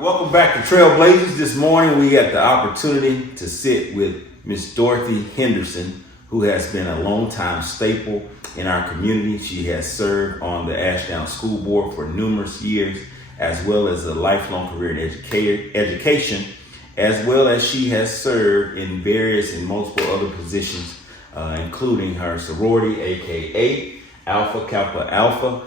Welcome back to Trailblazers. This morning we got the opportunity to sit with Miss Dorothy Henderson, who has been a longtime staple in our community. She has served on the Ashdown School Board for numerous years, as well as a lifelong career in education, as well as she has served in various and multiple other positions, including her sorority, aka Alpha Kappa Alpha.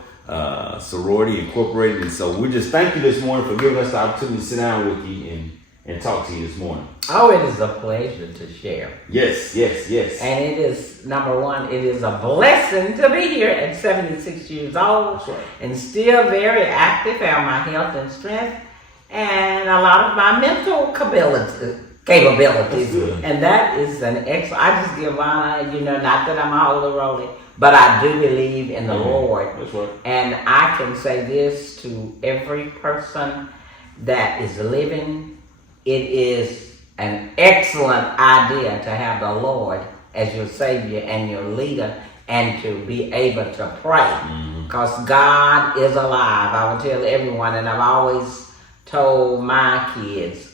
Sorority Incorporated. And so we just thank you this morning for giving us the opportunity to sit down with you and talk to you this morning. Oh, it is a pleasure to share. Yes. And it is, number one, it is a blessing to be here at 76 years old. That's right. And still very active, have my health and strength and a lot of my mental capabilities. And that is an excellent, I just give honor, not that I'm a holy roly, but I do believe in the Lord. That's right. And I can say this to every person that is living. It is an excellent idea to have the Lord as your Savior and your leader and to be able to pray. Because God is alive. I will tell everyone, and I've always told my kids,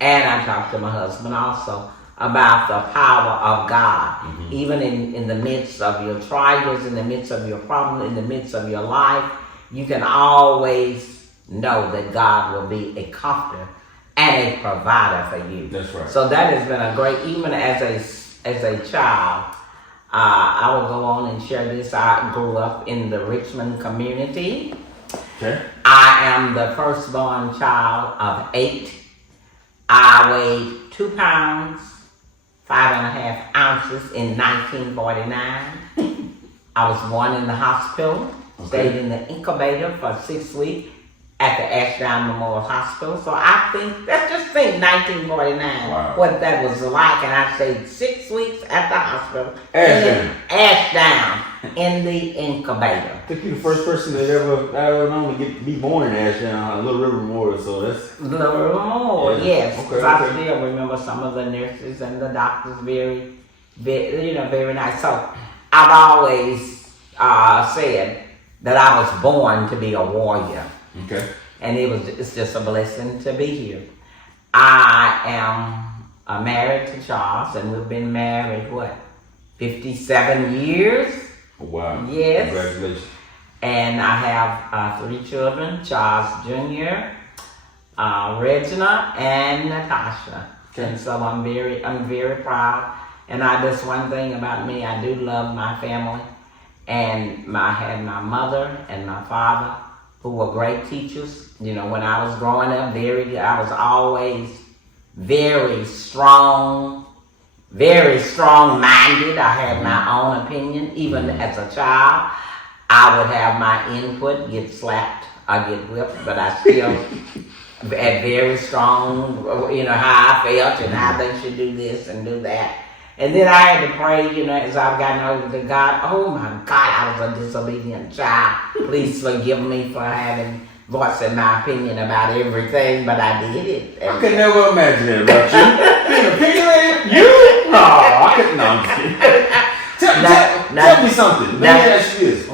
and I talk to my husband also, about the power of God. Even in the midst of your trials, in the midst of your problems, in the midst of your life, you can always know that God will be a comforter and a provider for you. That's right. So that has been a great, even as a child, I will go on and share this. I grew up in the Richmond community. Okay. I am the firstborn child of 8. I weighed 2 pounds, 5.5 ounces in 1949. I was born in the hospital, stayed in the incubator for 6 weeks at the Ashdown Memorial Hospital. So I think, let's just think 1949, what that was like. And I stayed 6 weeks at the hospital. Ashdown in the incubator. I think you're the first person that ever known to be born in Ashdown, Little River Memorial. So that's Little River Memorial, yes. Okay. I still remember some of the nurses and the doctors very nice. So I've always said that I was born to be a warrior. okay. And it's just a blessing to be here. I am married to Charles, and we've been married, 57 years? Oh, wow. Yes. Congratulations. And I have 3 children, Charles Jr., Regina, and Natasha. Okay. And so I'm very proud. And that's one thing about me, I do love my family. And I had my mother and my father, who were great teachers. When I was growing up, I was always very strong-minded. I had my own opinion. Even as a child, I would have my input, get slapped or get whipped, but I still had very strong, how I felt and how they should do this and do that. And then I had to pray, as I've gotten older to God. Oh my God, I was a disobedient child. Please forgive me for voicing my opinion about everything, but I did it. I could never imagine that about you. Being opinionated? You? No, I couldn't. No, I'm just kidding. Tell me something. Let me ask you this.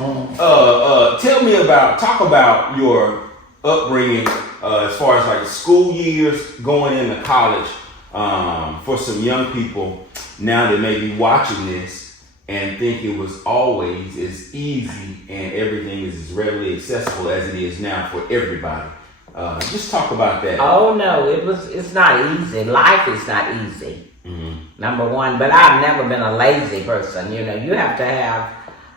Talk about your upbringing as far as like school years, going into college, for some young people now that may be watching this and think it was always as easy and everything is as readily accessible as it is now for everybody. Just talk about that. Oh no, it's not easy. Life is not easy. Number one, but I've never been a lazy person. You have to have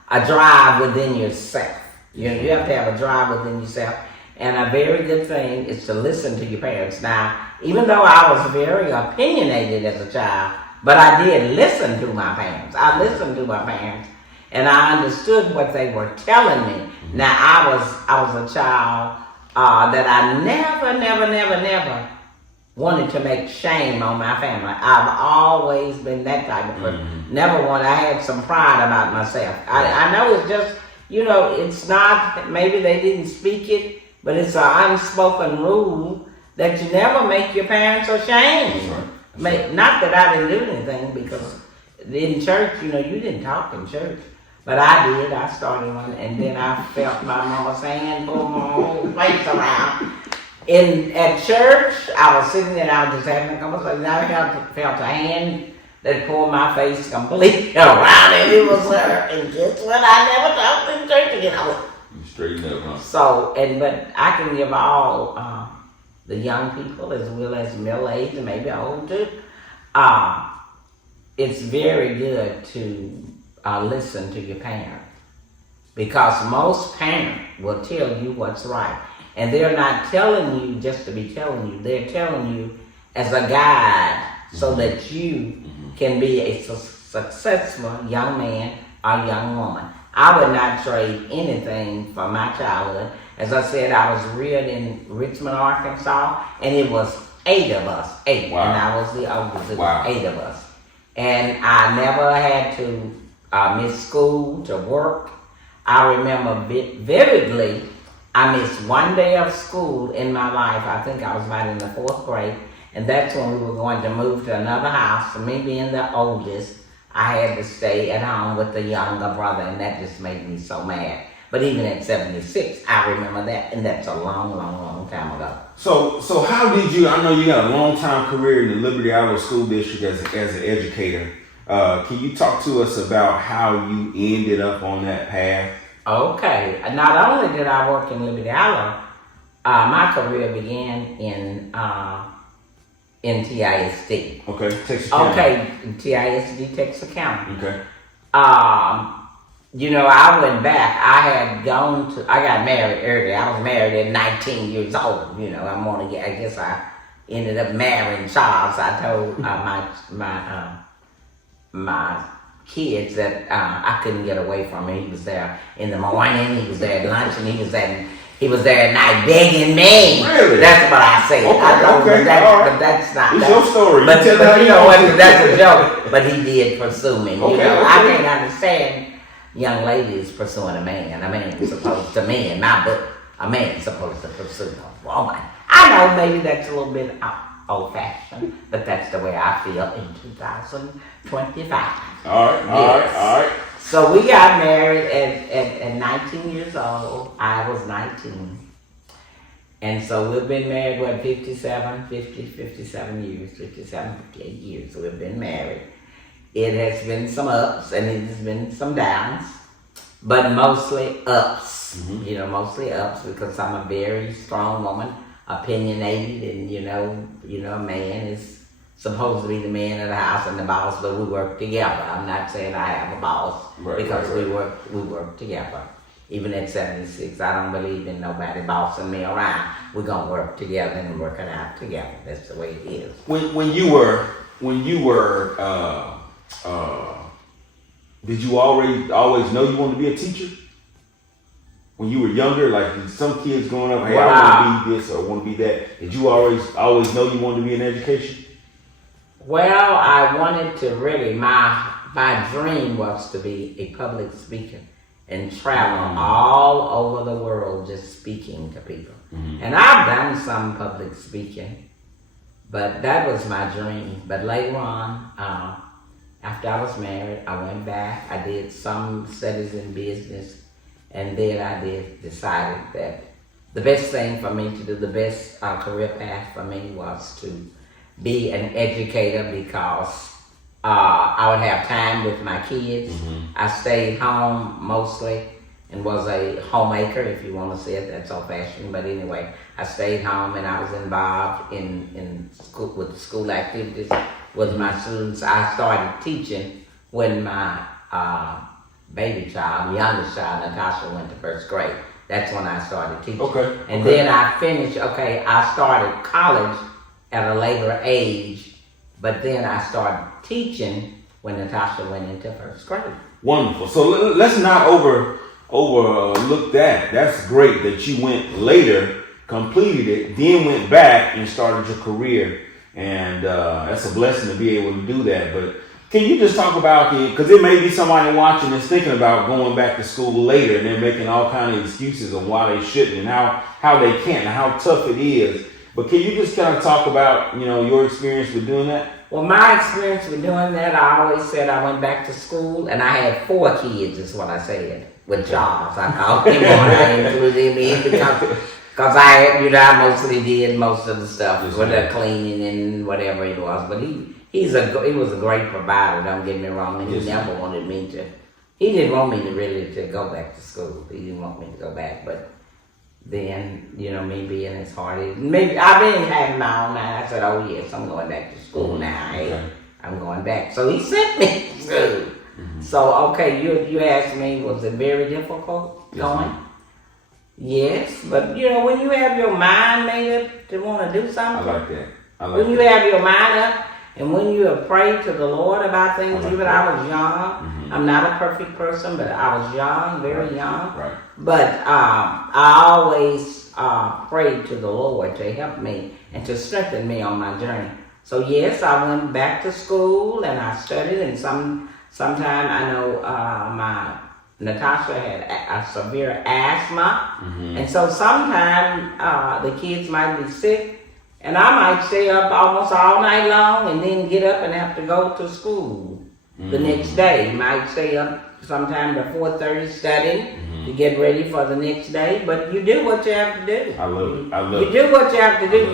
a drive within yourself. You have to have a drive within yourself. And a very good thing is to listen to your parents. Now, even though I was very opinionated as a child, but I did listen to my parents. I listened to my parents, and I understood what they were telling me. Now, I was a child that I never wanted to make shame on my family. I've always been that type of person. I had some pride about myself. I know it's just, it's not, maybe they didn't speak it, but it's an unspoken rule that you never make your parents ashamed. Not that I didn't do anything, because in church, you didn't talk in church. But I did. I started one, and then I felt my mama's hand pull my whole face around. At church, I was sitting there and I was just having a conversation. I felt a hand that pulled my face completely around, and it was her. And guess what? I never talked in church again. You straighten up, huh? So, but I can give all the young people as well as middle age and maybe older. It's very good to listen to your parents, because most parents will tell you what's right. And they're not telling you just to be telling you. They're telling you as a guide so that you can be a successful young man or young woman. I would not trade anything for my childhood. As I said, I was reared in Richmond, Arkansas, and it was 8 of us. 8. Wow. And I was the oldest. It Wow. was 8 of us. And I never had to miss school to work. I remember vividly, I missed one day of school in my life. I think I was about in the 4th grade. And that's when we were going to move to another house. For me being the oldest, I had to stay at home with the younger brother. And that just made me so mad. But even at 76, I remember that. And that's a long, long, long time ago. So how did you, I know you got a long time career in the Liberty Island School District as an educator. Can you talk to us about how you ended up on that path? Okay. Not only did I work in Liberty Island, my career began in TISD. Okay, Texas County. Okay, TISD, Texas County. Okay. I went back. I got married early. I was married at 19 years old. I guess I ended up marrying Charles. I told my kids that I couldn't get away from him. He was there in the morning, he was there at lunch, and he was there at night begging me. Really? That's what I said. Okay, I know, okay, but that's not. It's your story. But You tell you know what? what? That's a joke. But he did pursue me. Okay, I okay. can't understand young ladies pursuing a man. A man is supposed to me in my book. A man is supposed to pursue a woman. I know maybe that's a little bit old-fashioned, but that's the way I feel in 2025. All right. So we got married at 19 years old. I was 19. And so we've been married, 57 years, 57, 58 years. So we've been married. It has been some ups and it has been some downs, but mostly ups. Mm-hmm. Mostly ups, because I'm a very strong woman, opinionated, and a man is supposed to be the man of the house and the boss, but we work together. I'm not saying I have a boss, because we work together. Even at 76, I don't believe in nobody bossing me around. We're gonna work together and work it out together. That's the way it is. When you were did you always know you wanted to be a teacher? When you were younger, like some kids growing up, hey, I want to be this or I want to be that. Did you always know you wanted to be in education? Well, I wanted to really, my dream was to be a public speaker and travel all over the world just speaking to people. Mm-hmm. And I've done some public speaking, but that was my dream. But later on, after I was married, I went back. I did some studies in business, and then I decided that the best thing for me to do, the best career path for me was to be an educator, because I would have time with my kids. Mm-hmm. I stayed home mostly and was a homemaker, if you want to say it. That's old-fashioned, but anyway, I stayed home and I was involved in school, with the school activities with my students. I started teaching when my baby child, youngest child, Natasha, went to 1st grade. That's when I started teaching. Okay. And then I finished, I started college at a later age, but then I started teaching when Natasha went into 1st grade. Wonderful. So let's not overlook that. That's great that you went later, completed it, then went back and started your career. And that's a blessing to be able to do that. But can you just talk about, because there may be somebody watching that's thinking about going back to school later, and they're making all kinds of excuses on why they shouldn't and how they can't and how tough it is. But can you just kind of talk about, your experience with doing that? Well, my experience with doing that, I always said I went back to school and I had 4 kids, is what I said, with Charles. I called him on, I included him in, because Cause I mostly did most of the stuff with the cleaning and whatever it was. But he was a great provider. Don't get me wrong. And he never wanted me to. He didn't want me to really to go back to school. He didn't want me to go back. But then me being as hard, maybe I've been having my own mind. I said, oh yes, I'm going back to school now. Hey, I'm going back. So he sent me to school. So okay, you asked me, was it very difficult going? Yes, but when you have your mind made up to want to do something, I like that. When you have your mind up and when you have prayed to the Lord about things, even I was young. I'm not a perfect person, but I was young, very young. Right. But I always prayed to the Lord to help me and to strengthen me on my journey. So yes, I went back to school and I studied, and sometime I know my Natasha had a severe asthma, and so sometimes the kids might be sick, and I might stay up almost all night long and then get up and have to go to school the next day. Might stay up sometime to 4:30 studying to get ready for the next day. But you do what you have to do. I love it. You do what you have to do.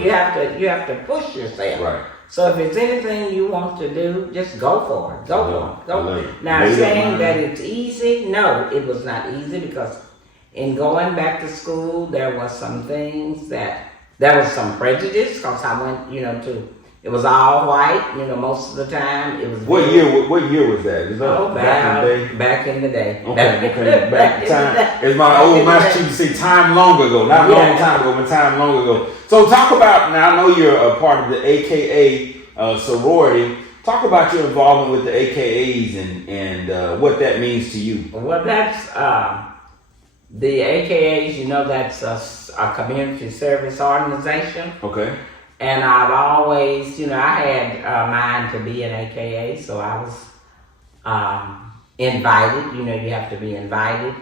You have to push yourself. Right. So if it's anything you want to do, just go for it. Go for it. Now Made saying that it's easy, no, it was not easy, because in going back to school, there was some things there was some prejudice, because I went, it was all white, most of the time. It was What year was that? Is that back in the day? Back in the day. Okay. Back in time. As my old master used to say, time long ago. Not long time ago, but time long ago. So talk about, now I know you're a part of the AKA sorority. Talk about your involvement with the AKAs and what that means to you. Well, that's, the AKAs, that's a community service organization. Okay. And I've always, I had mine to be an AKA, so I was invited. You have to be invited.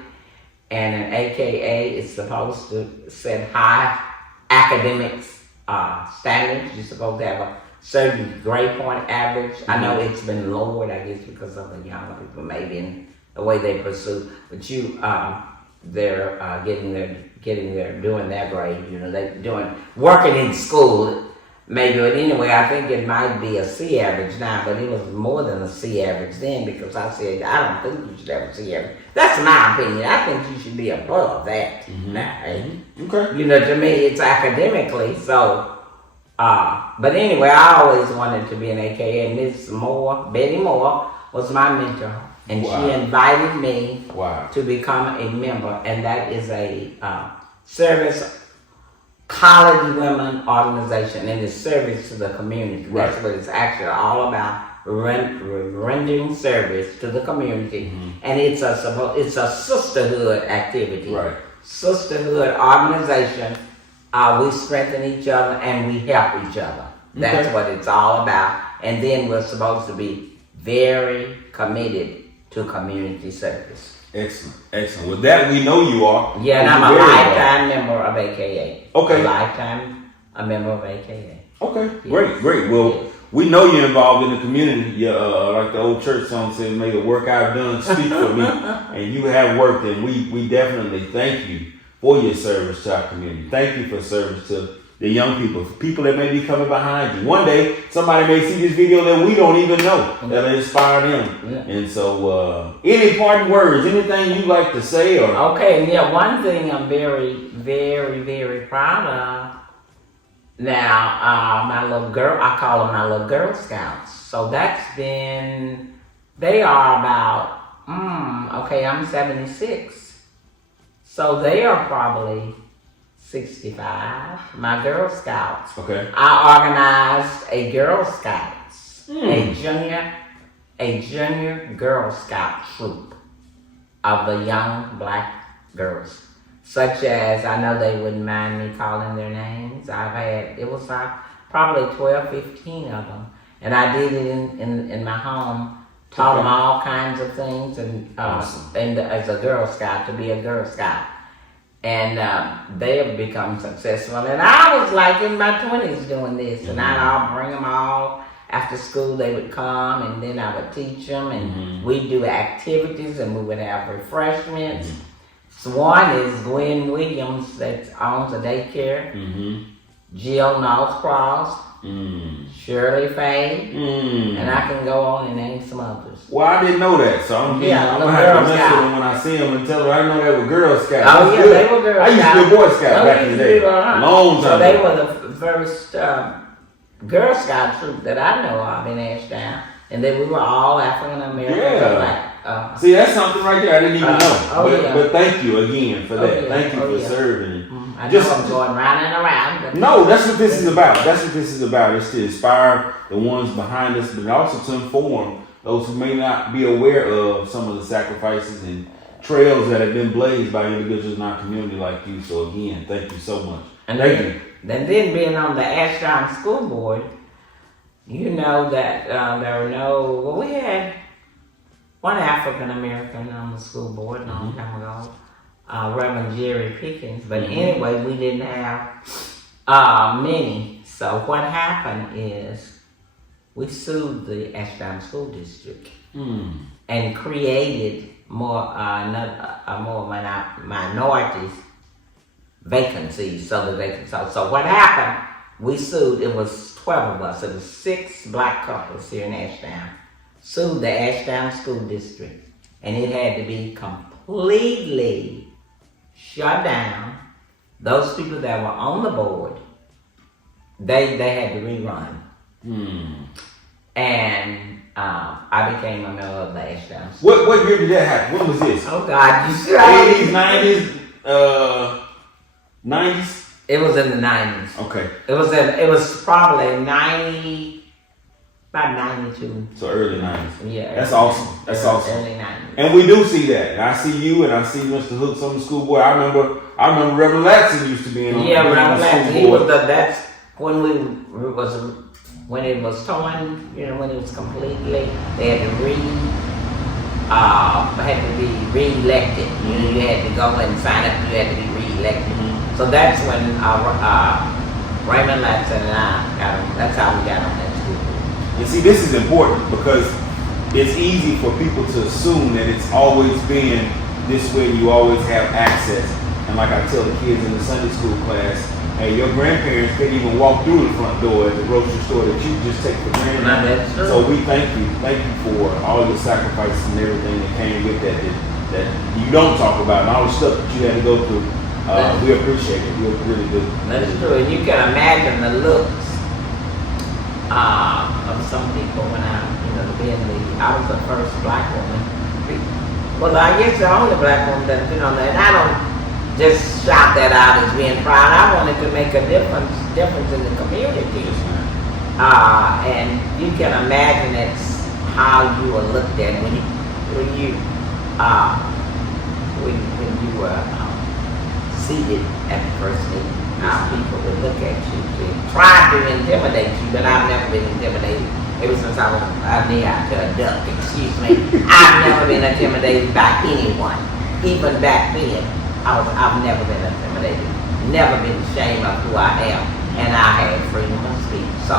And an AKA is supposed to set high academics standards. You're supposed to have a certain grade point average. I know it's been lowered, I guess, because of the younger people, maybe in the way they pursue. But they're doing their grade. They're working in school. Maybe, but anyway, I think it might be a C average now, but it was more than a C average then, because I said, I don't think you should have a C average. That's my opinion. I think you should be above that now. Okay. To me, it's academically, so, but anyway, I always wanted to be an AKA, and Betty Moore, was my mentor, and she invited me to become a member, and that is a service college women organization, and it's service to the community. Right. That's what it's actually all about, rendering service to the community. And it's a sisterhood activity. Right. Sisterhood organization. We strengthen each other and we help each other. That's what it's all about. And then we're supposed to be very committed to community service. Excellent. With that, we know you are. Yeah, and I'm a lifetime member of AKA. Okay. A member of AKA. Okay, yes. Great. Well, we know you're involved in the community. Like the old church song said, "May the work I've done speak for me." And you have worked, and we definitely thank you for your service to our community. Thank you for service to the young people that may be coming behind you. One day, somebody may see this video that we don't even know, that'll inspire them. Yeah. And so, any parting words, anything you'd like to say? Or okay, one thing I'm very, very, very proud of. Now, my little girl, I call them my little Girl Scouts. So they are about, I'm 76. So they are probably 65, my Girl Scouts. Okay. I organized a Girl Scouts, a junior Girl Scout troop of the young black girls, such as, I know they wouldn't mind me calling their names. It was probably 12, 15 of them. And I did it in my home, taught them all kinds of things, and as a Girl Scout, to be a Girl Scout. And they have become successful. And I was like in my 20s doing this. And I'll bring them all. After school, they would come, and then I would teach them. And we'd do activities, and we would have refreshments. So one is Gwen Williams that owns a daycare. Mm-hmm. Jill Northcross. Shirley Faye. And I can go on and name some others. Well, I didn't know that, so I'm gonna have to mess with them when I see them and tell them I didn't know they were Girl Scouts. Oh yeah, they were Girl Scouts. I used to be a Boy Scout back in the day. Long time So ago. they were the first Girl Scout troop that I know of in Ashdown. And then we were all African American. Yeah. See, that's something right there I didn't even know. But thank you again for that. Thank you for serving. I know I'm going round and around. But no, that's what this is about. That's what this is about. It's to inspire the ones behind us, but also to inform those who may not be aware of some of the sacrifices and trails that have been blazed by individuals in our community like you. So again, thank you so much. And then being on the Ashdown School Board, you know that there were we had one African American on the school board a long time ago, Reverend Jerry Pickens. But anyway, we didn't have many. So what happened is we sued the Ashdown School District and created more minorities vacancies. So what happened? We sued. It was 12 of us. It was 6 black couples here in Ashdown. Sued the Ashdown School District, and it had to be completely shut down. Those people that were on the board, they had to rerun. And I became a member of the Ashdown School. What year did that happen? When was this? Oh God, you should. 80s, 90s, 90s. It was in the 90s. Okay. It was probably 90. About 92. So early 90s. Yeah. That's awesome. That's awesome. Early 90s. And we do see that. And I see you and I see Mr. Hooks on the school board. I remember Reverend Latson used to be in on the Reverend Latson. He was that's when when it was torn, when it was completely, they had to be re-elected. You had to go and sign up, you had to be re-elected. So that's when Raymond Latson and I that's how we got on that school board. And see, this is important because it's easy for people to assume that it's always been this way. You always have access. And like I tell the kids in the Sunday school class, hey, your grandparents can't even walk through the front door at the grocery store that you just take for granted. So we thank you for all your sacrifices and everything that came with that you don't talk about and all the stuff that you had to go through. We appreciate it. We really do. That's true. And you can imagine the looks of some people when I was the first black woman. Well, I guess the only black woman that been on that. And I don't just shout that out as being proud. I wanted to make a difference in the community. And you can imagine it's how you were looked at when you were seated at the first meeting. People would look at you and try to intimidate you, but I've never been intimidated. Ever since I was knee out to a duck, excuse me. I've never been intimidated by anyone. Even back then, I've never been intimidated. Never been ashamed of who I am. And I had freedom of speech. So,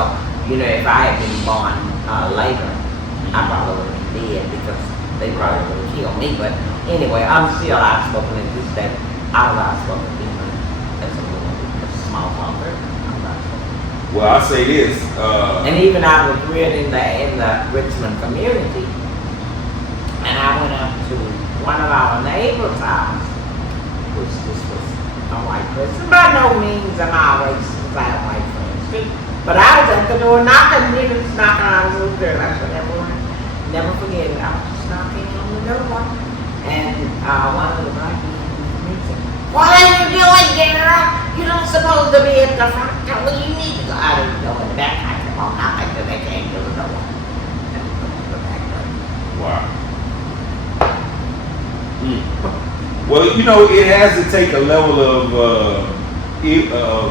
if I had been born later, I probably would have been dead because they probably would have killed me. But anyway, I'm still outspoken at this day. I was outspoken even as a small fucker. Well, I'll say this. And even I was reared in the Richmond community. And I went up to one of our neighbors' house, which this was a white person. By no means am I racist because I have white friends too. But I was at the door knocking, niggas knocking on the little girl. I shall never forget it. I was just knocking on the door. And one of the black men said, "What are you doing, girl? You don't supposed to be at the front door. You need to go." I didn't go in the back. I kept on knocking until they came to the door. And we went to the back door. Wow. Well, it has to take a level of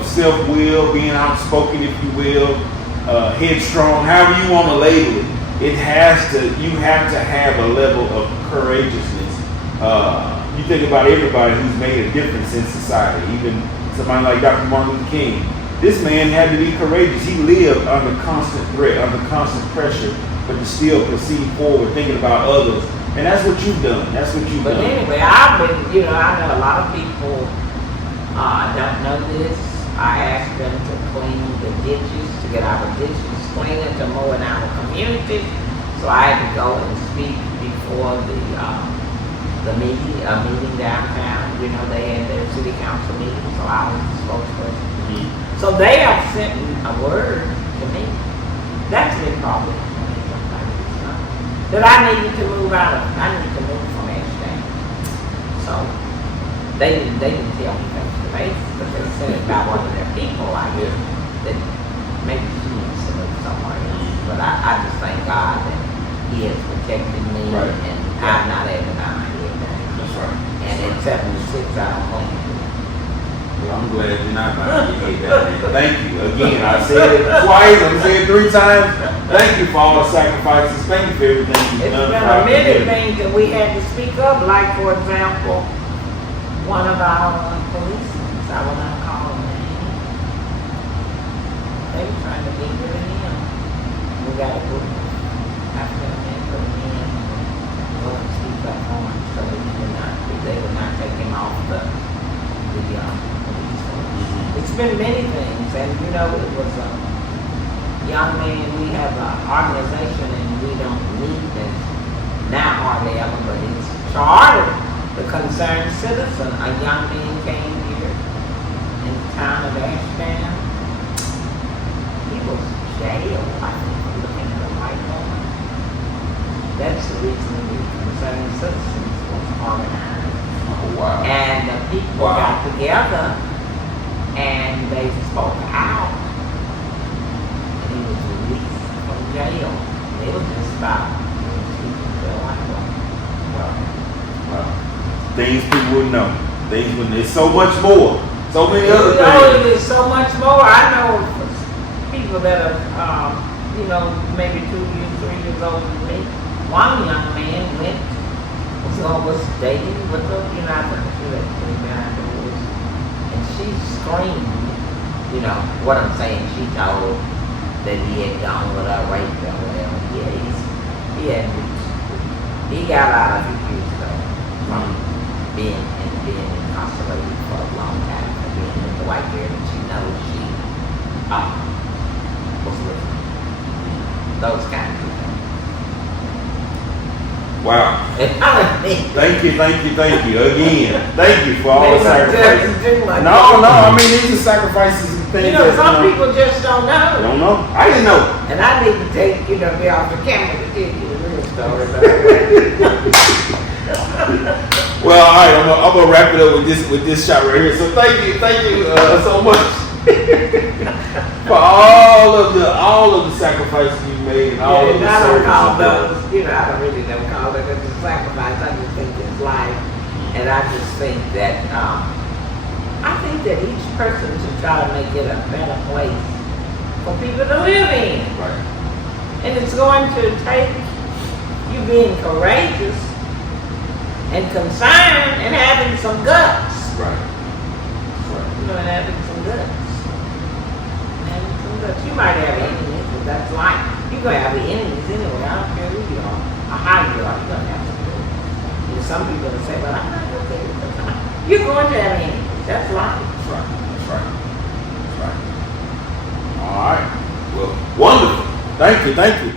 self-will, being outspoken, if you will, headstrong, however you want to label it. You have to have a level of courageousness. You think about everybody who's made a difference in society, even somebody like Dr. Martin Luther King. This man had to be courageous. He lived under constant threat, under constant pressure, but to still proceed forward, thinking about others And that's what you've done. That's what you've But done. anyway, I've been, I know a lot of people don't know this. I asked them to clean the ditches, to get our ditches clean and to mow in our community. So I had to go and speak before the meeting, a meeting downtown. They had their city council meeting, so I was the spokesperson. Mm-hmm. So they have sent a word to me. That's their problem. That I needed to move out of. I needed to move from Ashdown. So they didn't tell me face to face, but they said it about one of their people. I guess that maybe she needs to move somewhere else. But I just thank God that He has protected me, Right. and I've not ever done anything. That's right. And at 76, I don't plan to. Well, I'm glad you're not buying it, man. Thank you. Again, I said it twice, I'm saying it 3 times. Thank you for all the sacrifices. Thank you for everything you've It's done. been a many things that we had to speak up, like, for example, one of our policemen, I will not call him name, they were trying to get rid of him. We got to put after him and put him in and go and speak up on him so that they would not take him off the police force. It's been many things, and it was a young man. We have an organization, and we don't need this now hardly ever, but it's chartered. The Concerned Citizen, a young man came here in the town of Ashdown. He was jailed, I think, for looking at a white woman. That's the reason the Concerned Citizens was organized. Oh, wow. And the people got together and they spoke out. And he was released from jail. It was just about Wow. Things people wouldn't know. There's so much more. So many other things. There's so much more. I know people that are, maybe 2 years, 3 years older than me. One young man was dating with a, I think she was behind the woods. And she screamed, what I'm saying. She told that he had gone with her, raped her, whatever. Yeah, he got out of it years ago from being incarcerated for a long time and being with the white girl that she knows she was with. Those kind of people. Wow. Thank you again. Thank you for all the sacrifices. No, I mean these are sacrifices and things. Some people just don't know. Don't know. I didn't know. And I need to take, be off the camera to tell you the real story about that. Well, all right, I'm gonna wrap it up with this shot right here. So thank you so much for all of the sacrifices you made and all of the I don't call service. those, I don't really don't call it a sacrifice. I just think it's life, and I just think that each person should try to make it a better place for people to live in. Right. And it's going to take you being courageous and concerned and having some guts. Right. Having some guts. Having some guts. You might have enemies, but that's life. You're going to have enemies anyway. I don't care who you are or how you are. You're going to have some guts. Some people will say, well, I'm not going to say it. You're going to have enemies. That's life. That's right. All right. Well, wonderful. Thank you.